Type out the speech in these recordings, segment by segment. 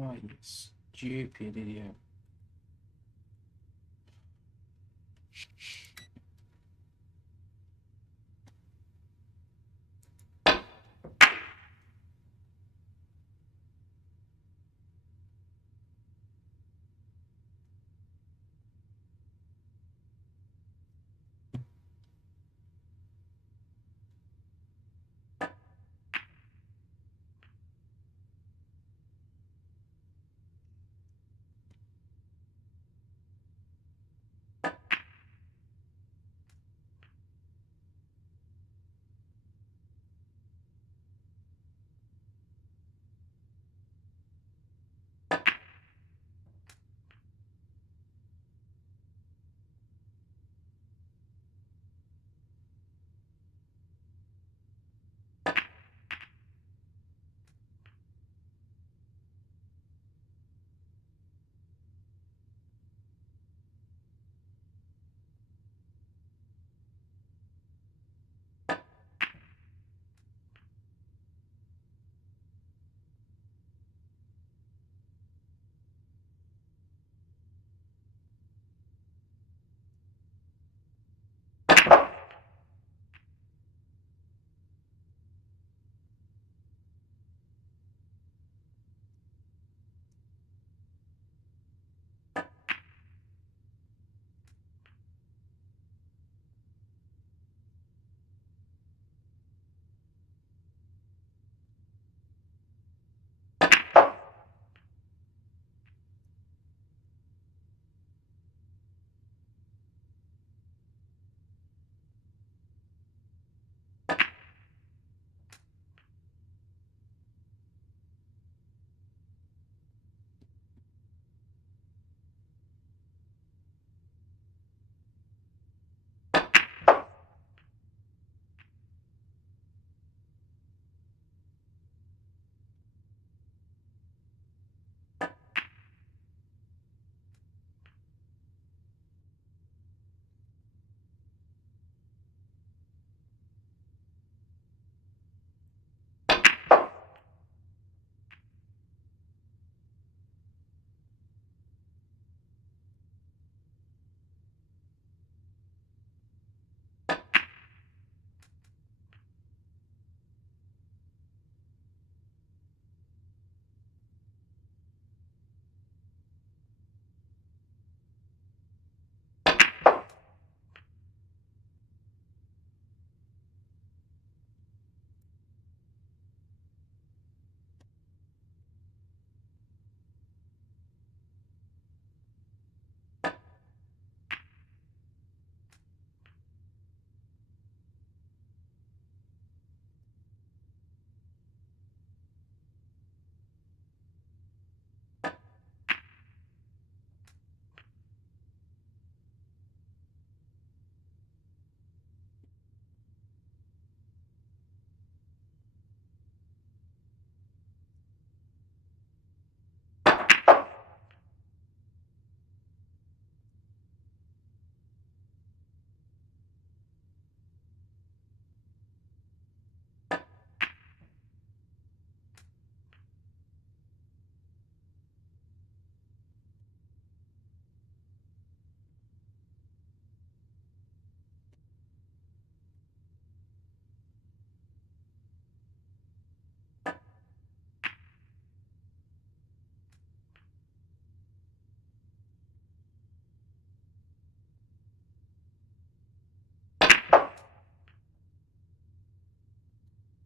Oh, you stupid idiot.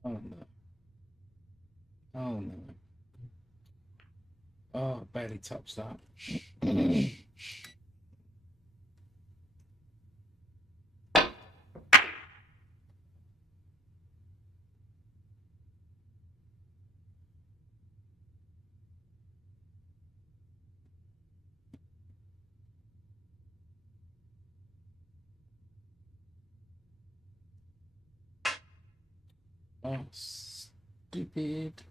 Oh no. Oh no. Oh, barely tops that. Oh, stupid.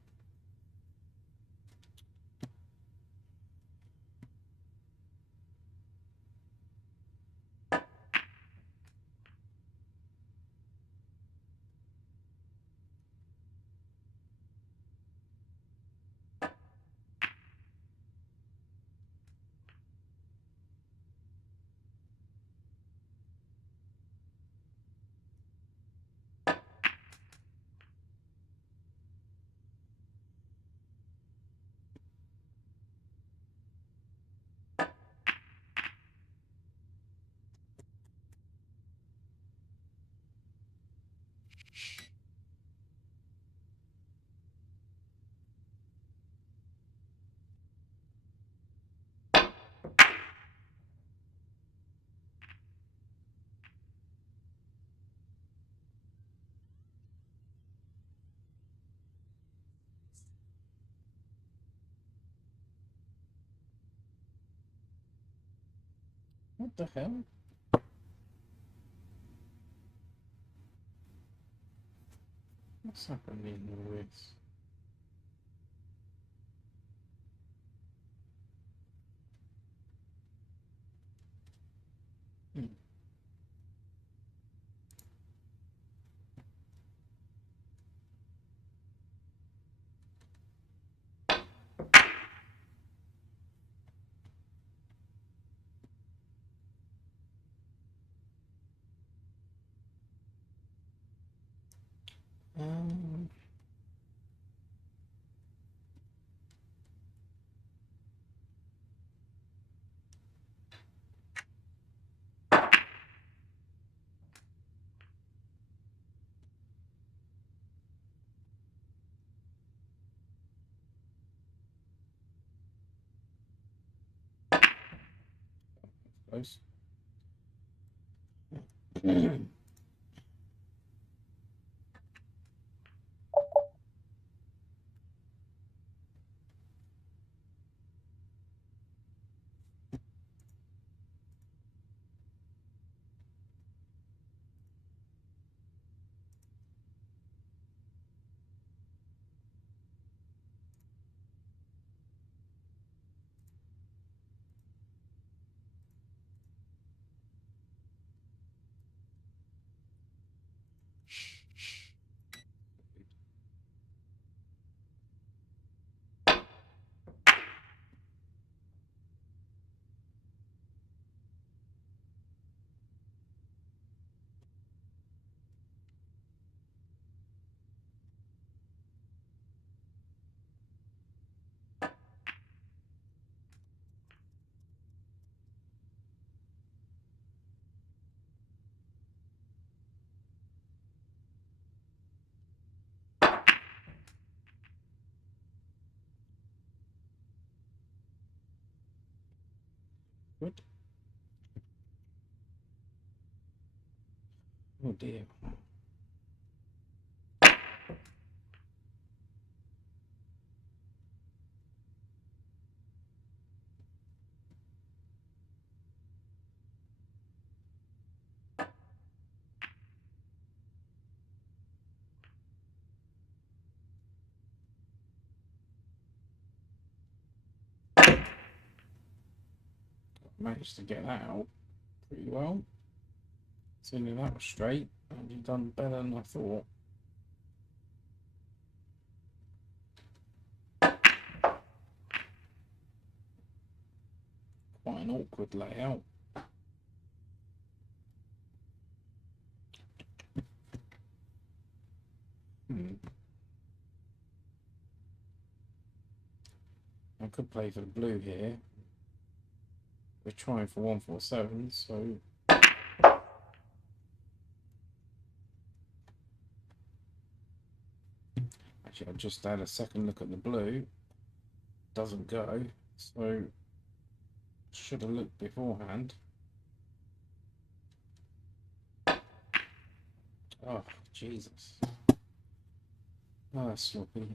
What the hell? What's happening with this? Hmm. Um, close. Good. Oh dear. Managed to get that out pretty well. Assuming that was straight, and you've done better than I thought. Quite an awkward layout. Hmm. I could play for the blue here. We're trying for 147, so actually I just had a second look at the blue. Doesn't go, so should have looked beforehand. Oh, Jesus. Oh, that's sloppy.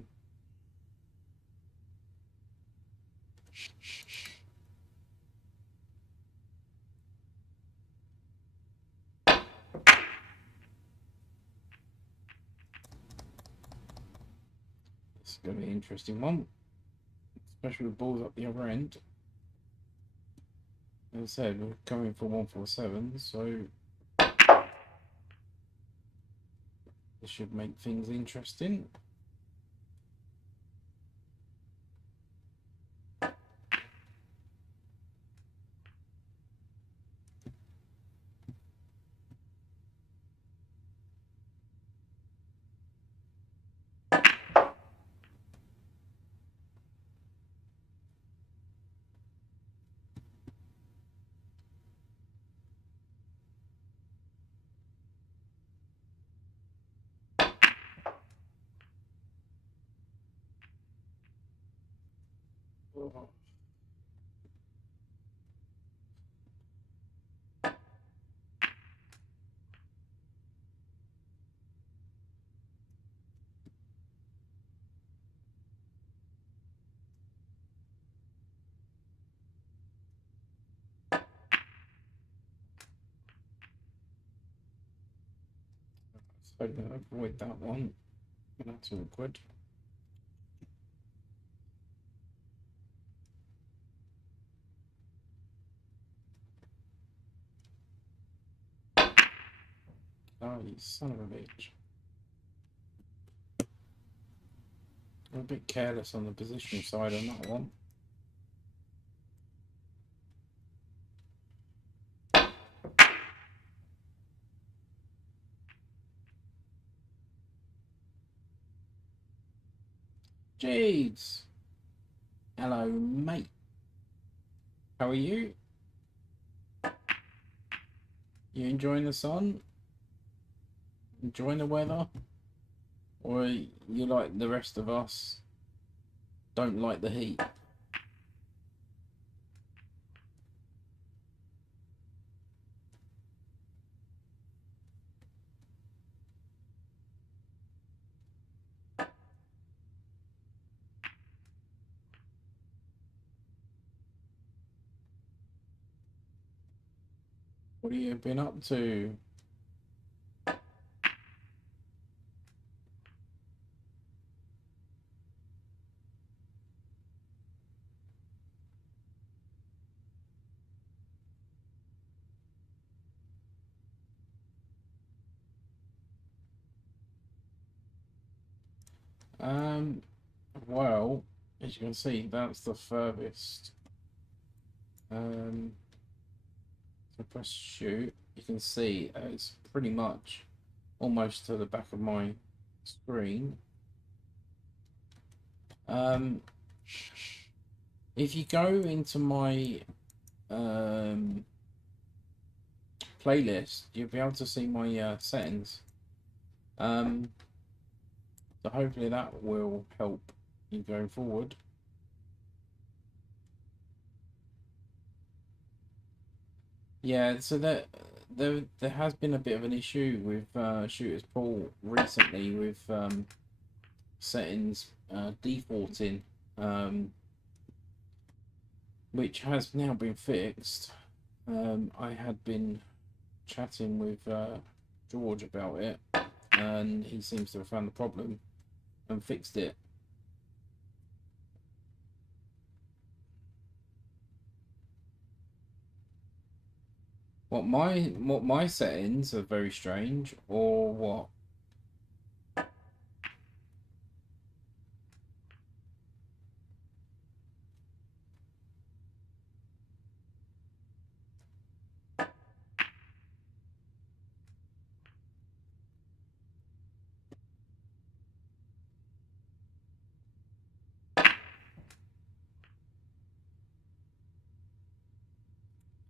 This is going to be an interesting one, especially with balls up the other end. As I said, we're coming for 147, so this should make things interesting. Oh. hoping to avoid that one. That's awkward. Oh, you son of a bitch. I'm a bit careless on the position side on that one. Jeeves! Hello, mate. How are you? You enjoying the sun? Enjoying the weather? Or you, like the rest of us, don't like the heat? What have you been up to? Um, well, as you can see, that's the furthest. So press shoot. You can see it's pretty much almost to the back of my screen. If you go into my playlist, you'll be able to see my settings. So hopefully that will help you going forward. Yeah, so there has been a bit of an issue with Shooters Pool recently with settings defaulting, which has now been fixed. I had been chatting with George about it, and he seems to have found the problem and fixed it. What my settings are very strange, or what?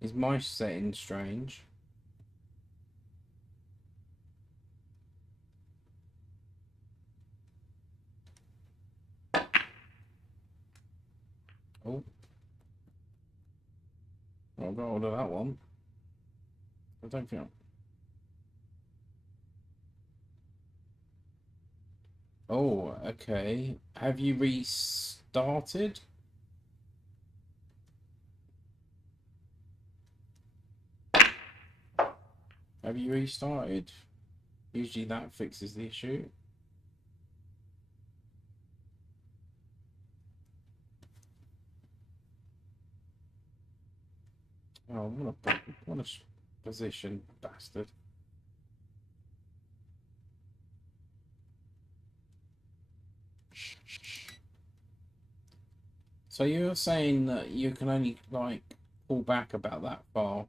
Is my settings strange? Oh, I got hold of that one. I don't think. Oh, okay. Have you restarted? Have you restarted? Usually that fixes the issue. Oh, what a position, bastard. So you're saying that you can only like pull back about that far?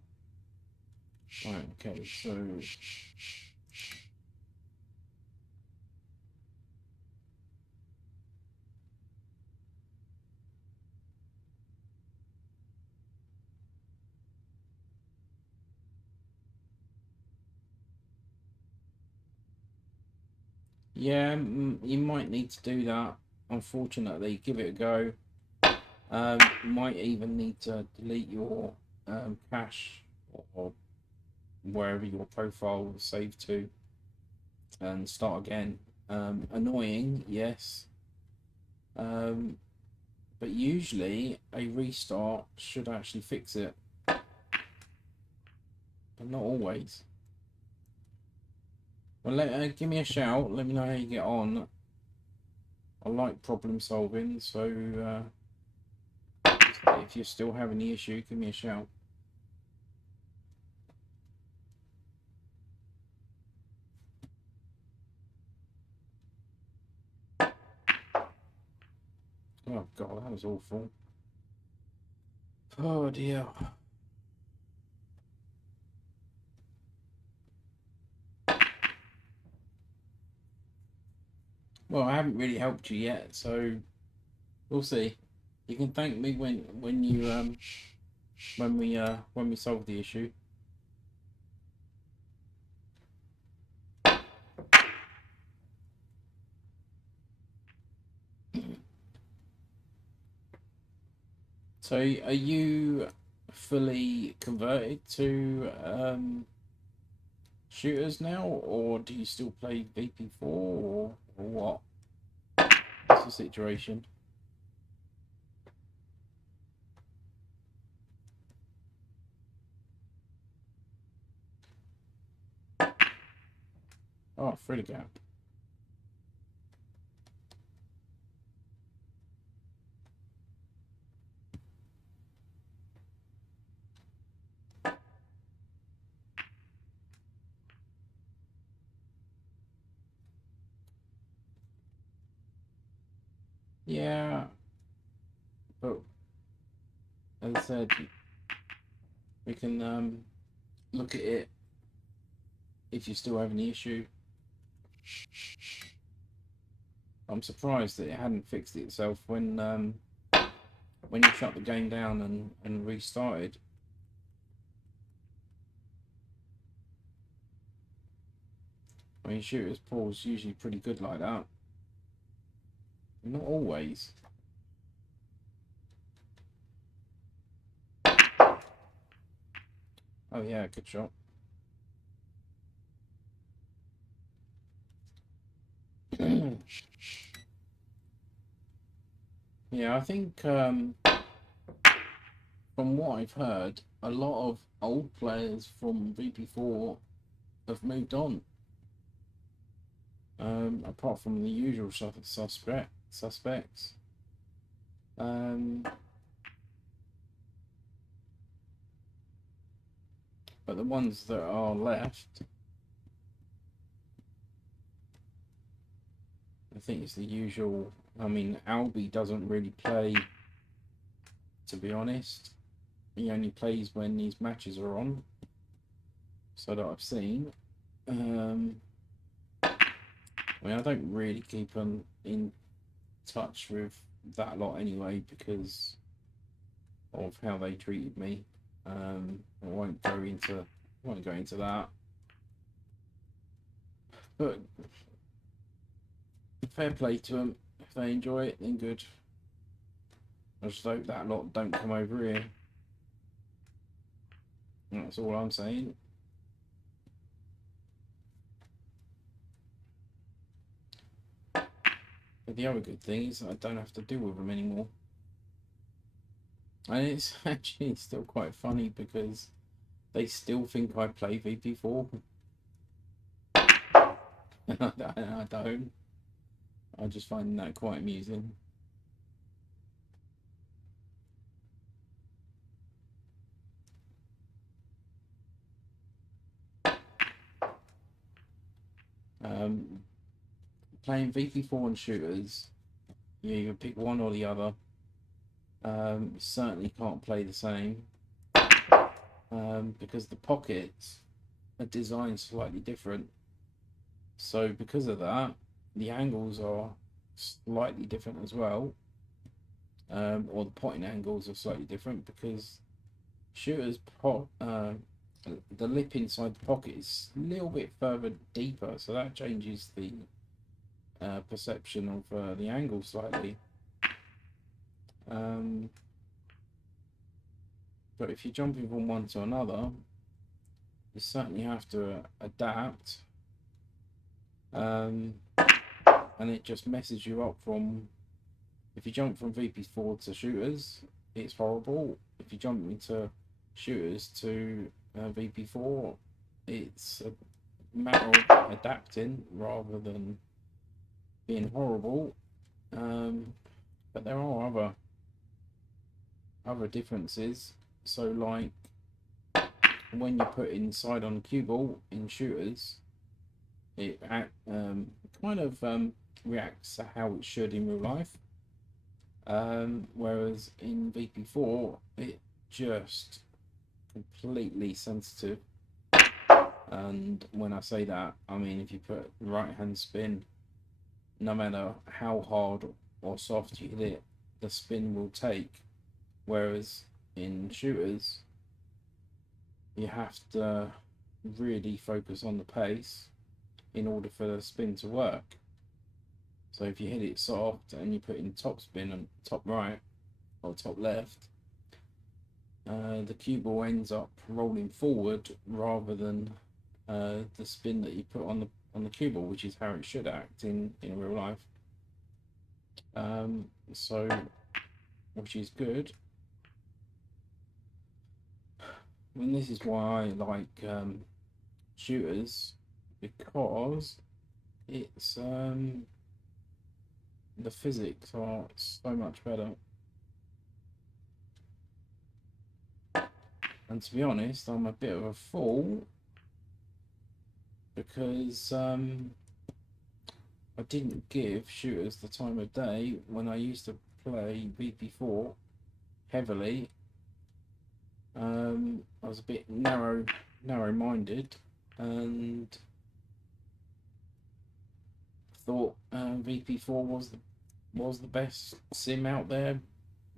Right, okay, so yeah, you might need to do that. Unfortunately, give it a go. Might even need to delete your cache or wherever your profile was saved to and start again. Annoying, yes. But usually a restart should actually fix it, but not always. Well, give me a shout. Let me know how you get on. I like problem solving, so if you're still having the issue, give me a shout. Oh god, that was awful. Oh dear. Well, I haven't really helped you yet, so we'll see. You can thank me when you when we solve the issue. So, are you fully converted to shooters now, or do you still play VP4, or what? What's the situation? Oh, free to go. Yeah, but as I said, we can look at it if you still have any issue. I'm surprised that it hadn't fixed itself when you shut the game down and restarted. I mean, shooters pause usually pretty good like that. Not always. Oh yeah, good shot. Yeah, I think from what I've heard, a lot of old players from VP4 have moved on. Apart from the usual suspects. Um, but the ones that are left, I think it's the usual. I mean, Albie doesn't really play, to be honest. He only plays when these matches are on, so that I've seen. I mean, I don't really keep in touch with that lot anyway because of how they treated me. I won't go into that. But fair play to them. If they enjoy it, then good. I just hope that lot don't come over here. That's all I'm saying. But the other good thing is I don't have to deal with them anymore. And it's actually still quite funny because they still think I play VP4. I don't. I just find that quite amusing. Um, Playing VP4 and shooters, you either pick one or the other. You certainly can't play the same because the pockets are designed slightly different. So because of that, the angles are slightly different as well, or the potting angles are slightly different because shooters the lip inside the pocket is a little bit further deeper, so that changes the perception of the angle slightly. But if you're jumping from one to another, you certainly have to adapt. And it just messes you up from. If you jump from VP4 to shooters, it's horrible. If you jump into shooters to VP4, it's matter of adapting rather than being horrible. But there are other differences. So like when you put inside on cue ball in shooters, it kind of reacts to how it should in real life. Whereas in VP4, it just completely sensitive. And when I say that, I mean if you put right hand spin, no matter how hard or soft you hit it, the spin will take. Whereas in shooters, you have to really focus on the pace in order for the spin to work. So if you hit it soft and you put in top spin and top right or top left, the cue ball ends up rolling forward rather than the spin that you put on the cue ball, which is how it should act in real life. So, which is good. I mean, this is why I like shooters, because it's the physics are so much better. And to be honest, I'm a bit of a fool because I didn't give shooters the time of day when I used to play VP4 heavily. I was a bit narrow-minded, and thought VP4 was the best sim out there.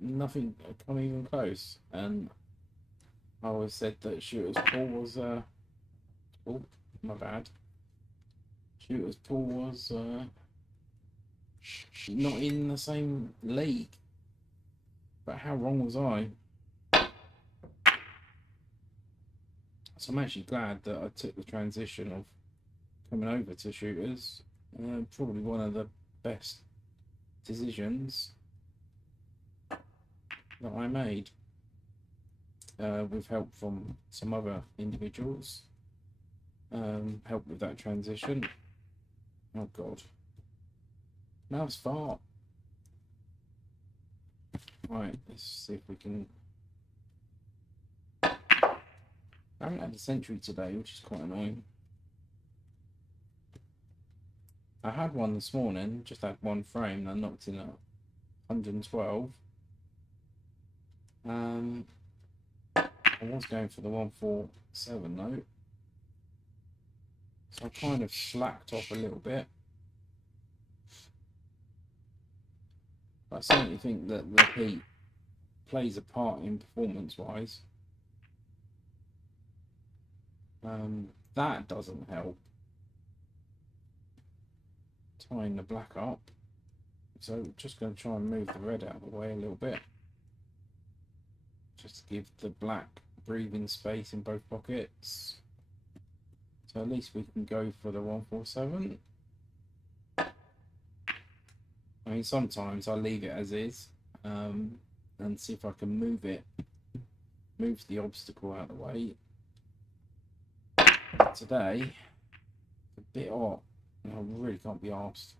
Nothing come even close, and I always said that Shooter's Pool was oh, my bad. Shooter's Pool was not in the same league. But how wrong was I? So I'm actually glad that I took the transition of coming over to shooters. Probably one of the best decisions that I made, with help from some other individuals. Help with that transition. Oh god, mouse fart. Right, let's see if we can. I haven't had a sentry today, which is quite annoying. I had one this morning, just had one frame, and I knocked in at 112. I was going for the 147 though, so I kind of slacked off a little bit. But I certainly think that the heat plays a part in performance-wise. That doesn't help. Tying the black up. So just going to try and move the red out of the way a little bit. Just to give the black breathing space in both pockets. So at least we can go for the 147. I mean, sometimes I leave it as is, and see if I can move the obstacle out of the way. But today, it's a bit hot, and I really can't be asked.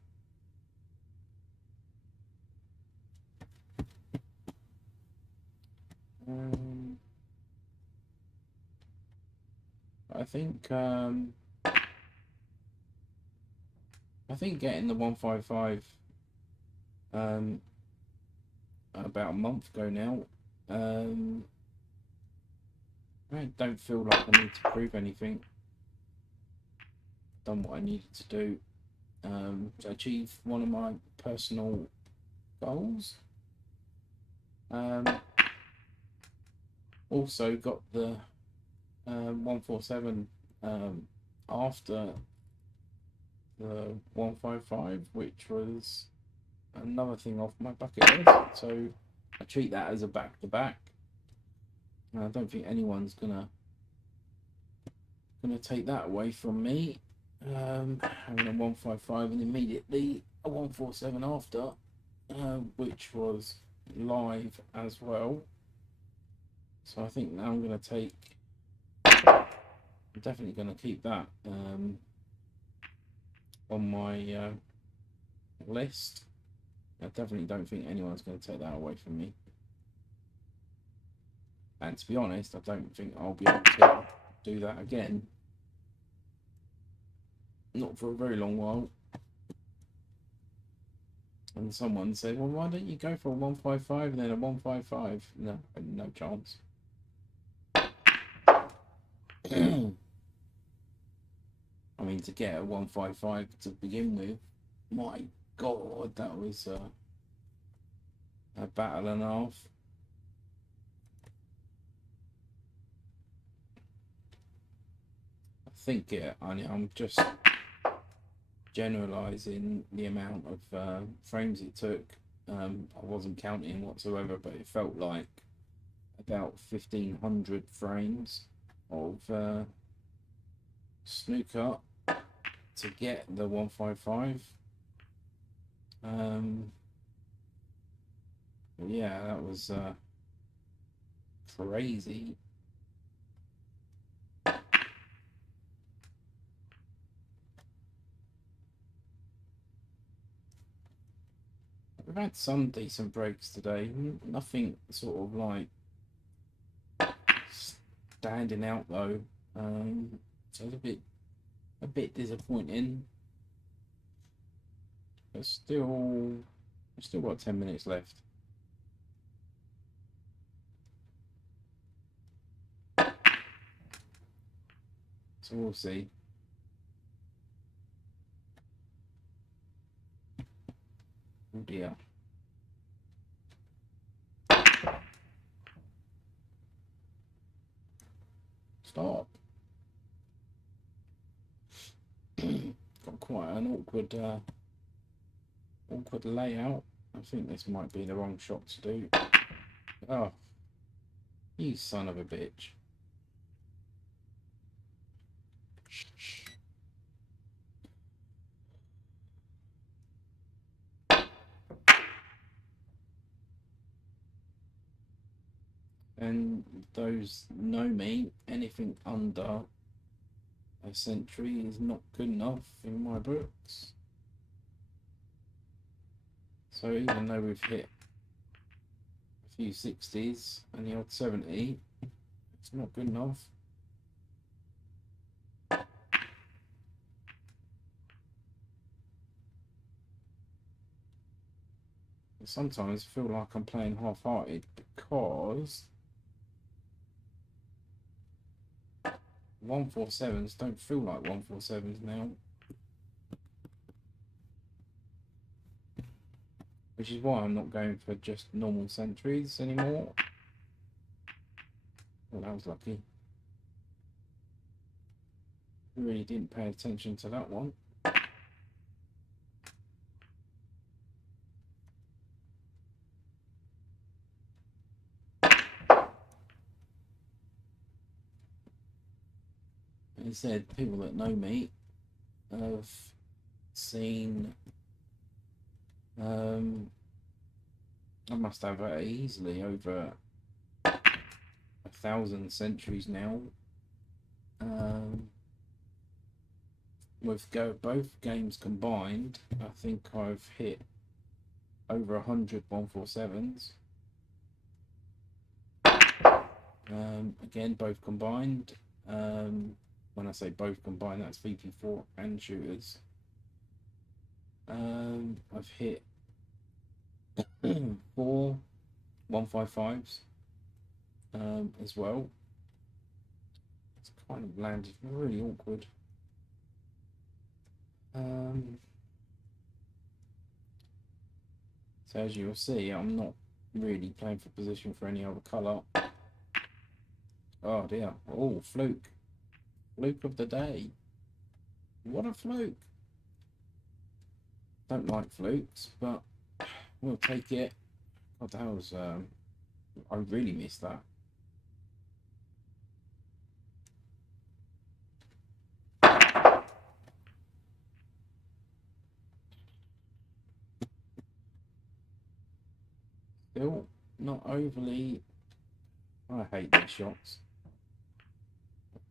I think getting the 155 about a month ago now, I don't feel like I need to prove anything. Done what I needed to do to achieve one of my personal goals. Also got the 147 after the 155, which was another thing off my bucket list. So I treat that as a back-to-back. I don't think anyone's gonna take that away from me. Having a 155 and immediately a 147 after, which was live as well. So I think now I'm definitely going to keep that on my list. I definitely don't think anyone's going to take that away from me. And to be honest, I don't think I'll be able to do that again. Not for a very long while. And someone said, well, why don't you go for a 155 and then a 155? No, no chance. I mean, to get a 155 to begin with, my God, that was a battle and a half. I think I'm just generalizing the amount of frames it took. I wasn't counting whatsoever, but it felt like about 1,500 frames of snooker to get the 155. Yeah, that was crazy. We've had some decent breaks today. Nothing sort of like standing out though. So it's a bit disappointing. But we've still got 10 minutes left. So we'll see. Oh dear. Stop. Got quite an awkward layout. I think this might be the wrong shot to do. Oh, you son of a bitch. And those know me, anything under a century is not good enough in my books. So even though we've hit a few 60s and the odd 70, it's not good enough. Sometimes I feel like I'm playing half-hearted because 147s don't feel like 147s now. Which is why I'm not going for just normal centuries anymore. Well, that was lucky. Really didn't pay attention to that one. He said people that know me have seen I must have easily over 1,000 centuries now. With both games combined, I think I've hit over 100 147s. Again, both combined. When I say both combined, that's VP4 and shooters. I've hit 4 155s as well. It's kind of landed really awkward. So as you'll see, I'm not really playing for position for any other colour. Oh dear. Oh, fluke. Fluke of the day. What a fluke. Don't like flukes, but we'll take it. God, that was... I really missed that. Still not overly... I hate these shots.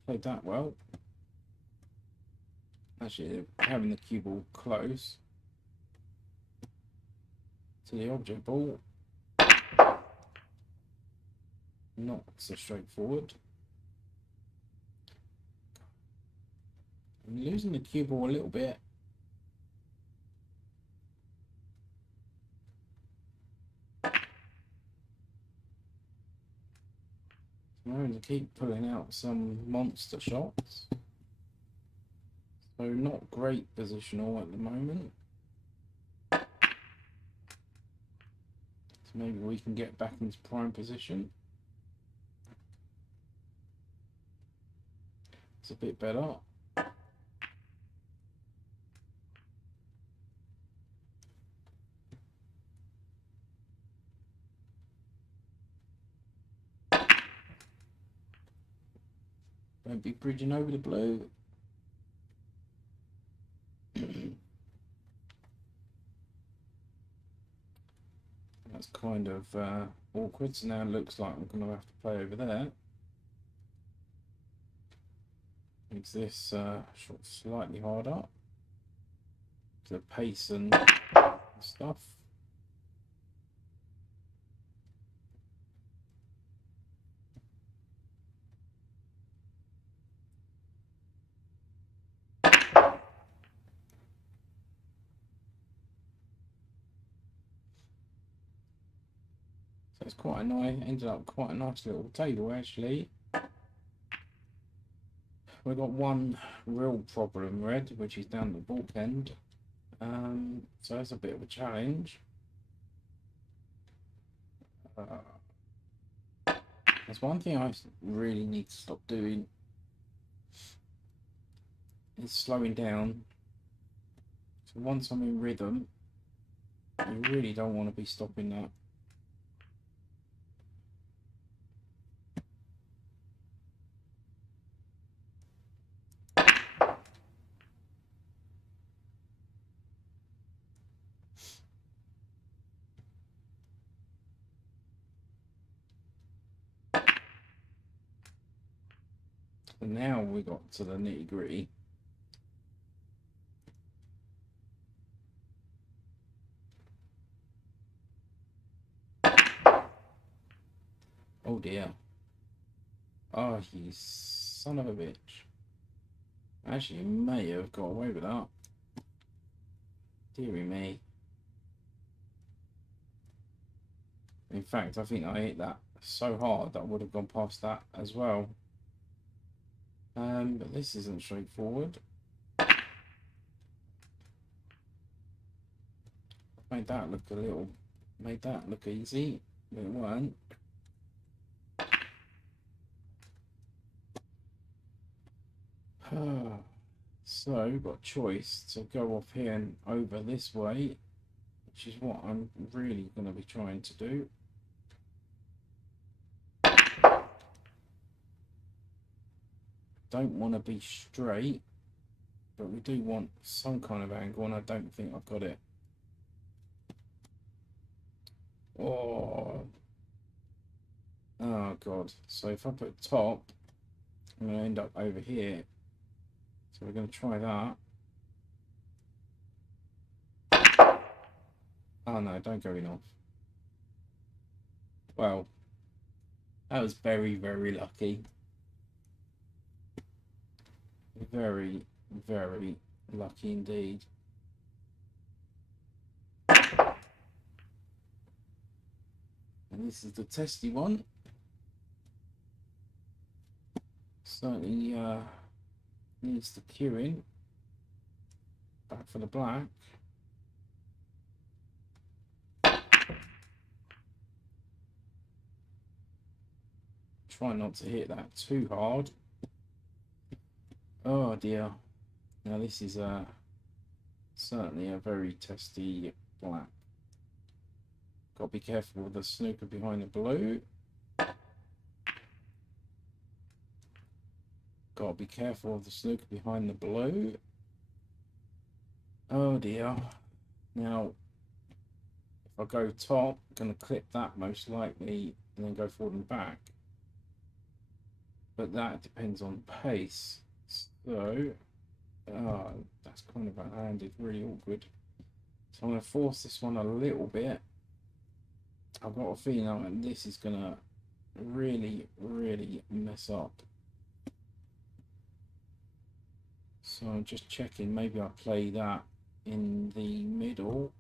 Played that well. Actually, having the cue ball close to the object ball, not so straightforward. I'm losing the cue ball a little bit. I'm having to keep pulling out some monster shots. So not great positional at the moment. So maybe we can get back into prime position. It's a bit better. Don't be bridging over the blue. That's kind of awkward. So now it looks like I'm going to have to play over there. Makes this shot slightly harder. The pace and stuff. So it's quite a nice, ended up quite a nice little table actually. We've got one real problem red, which is down the baulk end. So that's a bit of a challenge. That's one thing I really need to stop doing, is slowing down. So once I'm in rhythm, you really don't want to be stopping that. And now we got to the nitty gritty. Oh dear. Oh, you son of a bitch. Actually, you may have got away with that. Deary me. In fact, I think I hit that so hard that I would have gone past that as well. But this isn't straightforward. Made that look easy, but it weren't. So we've got a choice to go off here and over this way, which is what I'm really going to be trying to do. Don't want to be straight, but we do want some kind of angle, and I don't think I've got it. Oh god. So if I put top, I'm going to end up over here. So we're going to try that. Oh no, don't go in off. Well, that was very, very lucky. Very, very lucky indeed. And this is the testy one. Certainly needs the cueing. Back for the black. Try not to hit that too hard. Oh dear. Now this is certainly a very testy black. Got to be careful with the snooker behind the blue. Got to be careful of the snooker behind the blue. Oh dear. Now, if I go top, I'm going to clip that most likely and then go forward and back. But that depends on pace. So, Oh, that's kind of outhanded, really awkward. So I'm going to force this one a little bit. I've got a feeling that this is going to really, really mess up. So I'm just checking, maybe I'll play that in the middle.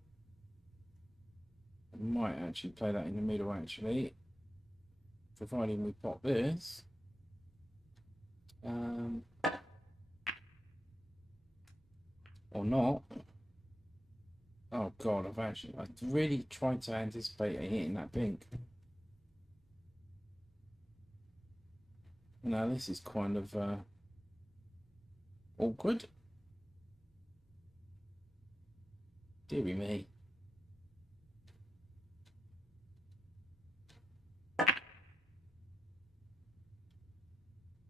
I might actually play that in the middle, actually. Providing we pop this. Or not. Oh god, I really tried to anticipate hitting that pink. Now this is kind of awkward. Deary me.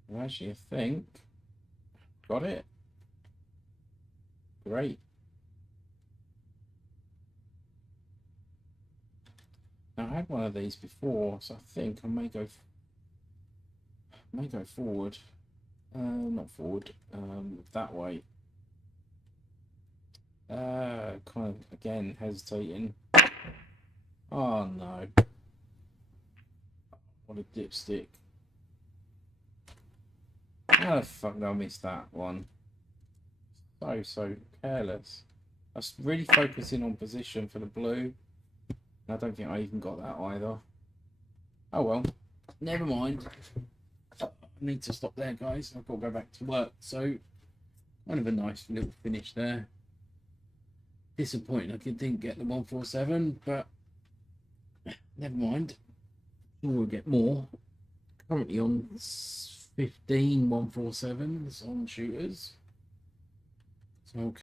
Well, actually, I think got it. Great. Now I had one of these before, so I think I may go forward. Not forward. That way. Kind of again hesitating. Oh no! What a dipstick! How the fuck did I miss that one? So careless. I was really focusing on position for the blue. I don't think I even got that either. Oh well, never mind. I need to stop there, guys. I've got to go back to work. So, kind of a nice little finish there. Disappointing I didn't get the 147, but never mind. We'll get more. Currently on 15 147s on shooters. So